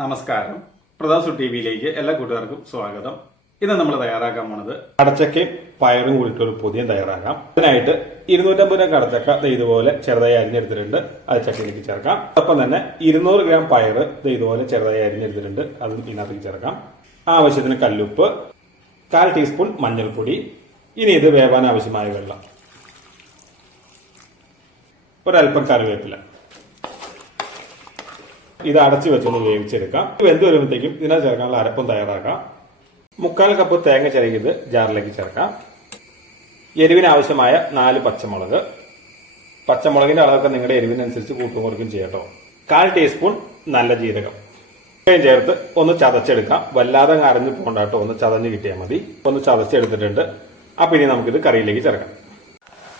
നമസ്കാരം. പ്രതാസു ടി വിയിലേക്ക് എല്ലാ കൂട്ടുകാർക്കും സ്വാഗതം. ഇന്ന് നമ്മൾ തയ്യാറാക്കാൻ പോണത് കടച്ചക്കയും പയറും കൂടിയിട്ടൊരു പുതിയ തയ്യാറാക്കാം. അതിനായിട്ട് 250 ഗ്രാം കടച്ചക്ക ഇതുപോലെ ചെറുതായി അരിഞ്ഞെടുത്തിട്ടുണ്ട്. അത് ചക്കയിലേക്ക് ചേർക്കാം. ഒപ്പം തന്നെ 200 ഗ്രാം പയർ ഇതുപോലെ ചെറുതായി അരിഞ്ഞെടുത്തിട്ടുണ്ട്. അത് ഇതിനകത്തേക്ക് ചേർക്കാം. ആവശ്യത്തിന് കല്ലുപ്പ്, 1/4 ടീസ്പൂൺ മഞ്ഞൾപ്പൊടി. ഇനി ഇത് വേവാൻ ആവശ്യമായ വെള്ളം, ഒരല്പം കറിവേപ്പില. ഇത് അടച്ചു വെച്ചൊന്ന് വേവിച്ചെടുക്കാം. വെന്ത് വരുമ്പോഴത്തേക്കും ഇതിനകത്ത് ചേർക്കാനുള്ള അരപ്പും തയ്യാറാക്കാം. 1/4 കപ്പ് തേങ്ങ ചിരകിയത് ജാറിലേക്ക് ചേർക്കാം. എരിവിന് ആവശ്യമായ 4 പച്ചമുളക്. പച്ചമുളകിന്റെ അളവൊക്കെ നിങ്ങളുടെ എരിവിനനുസരിച്ച് കൂട്ടും കുറയ്ക്കും ചെയ്യട്ടോ. 1/4 ടീസ്പൂൺ നല്ല ജീരകം ഇത്രയും ചേർത്ത് ഒന്ന് ചതച്ചെടുക്കാം. വല്ലാതെ അരഞ്ഞു പോകണ്ടാട്ടോ, ഒന്ന് ചതഞ്ഞ് കിട്ടിയാൽ മതി. ഒന്ന് ചതച്ചെടുത്തിട്ടുണ്ട്. അപ്പൊ ഇനി നമുക്കിത് കറിയിലേക്ക് ചേർക്കാം.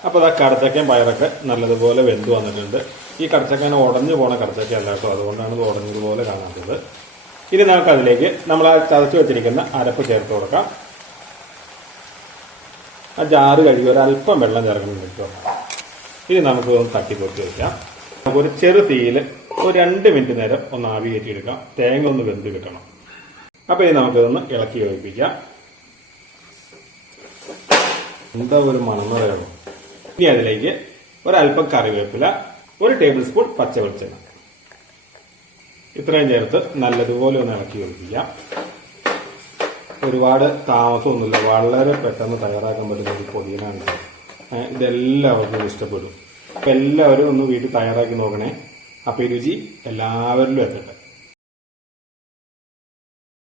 അപ്പോൾ ആ കടച്ചക്കയും പയറൊക്കെ നല്ലതുപോലെ വെന്ത് വന്നിട്ടുണ്ട്. ഈ കടച്ചക്കനെ ഉടഞ്ഞു പോണ കടച്ചക്ക അല്ല കേട്ടോ, അതുകൊണ്ടാണ് ഇത് ഉടഞ്ഞതുപോലെ കാണാത്തത്. ഇനി നമുക്ക് അതിലേക്ക് നമ്മൾ ആ ചതച്ചു വെച്ചിരിക്കുന്ന അരപ്പ് ചേർത്ത് കൊടുക്കാം. ആ ജാറ് കഴുകി ഒരല്പം വെള്ളം ചേർക്കണം കേട്ടോ. ഇനി നമുക്ക് ഒന്ന് തട്ടിപ്പൊത്തി വയ്ക്കാം. ഒരു ചെറു തീയിൽ ഒരു 2 മിനിറ്റ് നേരം ഒന്ന് ആവി കയറ്റിയെടുക്കാം. തേങ്ങ ഒന്ന് വെന്ത് കിട്ടണം. അപ്പോൾ ഇനി നമുക്കിതൊന്ന് ഇളക്കി യോജിപ്പിക്കാം. എന്താ ഒരു മണമറയാണോ. ഇനി അതിലേക്ക് ഒരല്പം കറിവേപ്പില, 1 ടേബിൾ സ്പൂൺ പച്ച വെളിച്ചെണ്ണ ഇത്രയും ചേർത്ത് നല്ലതുപോലെ ഒന്ന് ഇളക്കി യോജിപ്പിക്കാം. ഒരുപാട് താമസമൊന്നുമില്ല, വളരെ പെട്ടെന്ന് തയ്യാറാക്കാൻ പറ്റുന്ന ഒരു പൊടിയനാണ്. ഇതെല്ലാവർക്കും ഇഷ്ടപ്പെടും. അപ്പം എല്ലാവരും ഒന്ന് വീട്ടിൽ തയ്യാറാക്കി നോക്കണേ. അപ്പം ഈ രുചി എല്ലാവരിലും എത്തട്ടെ.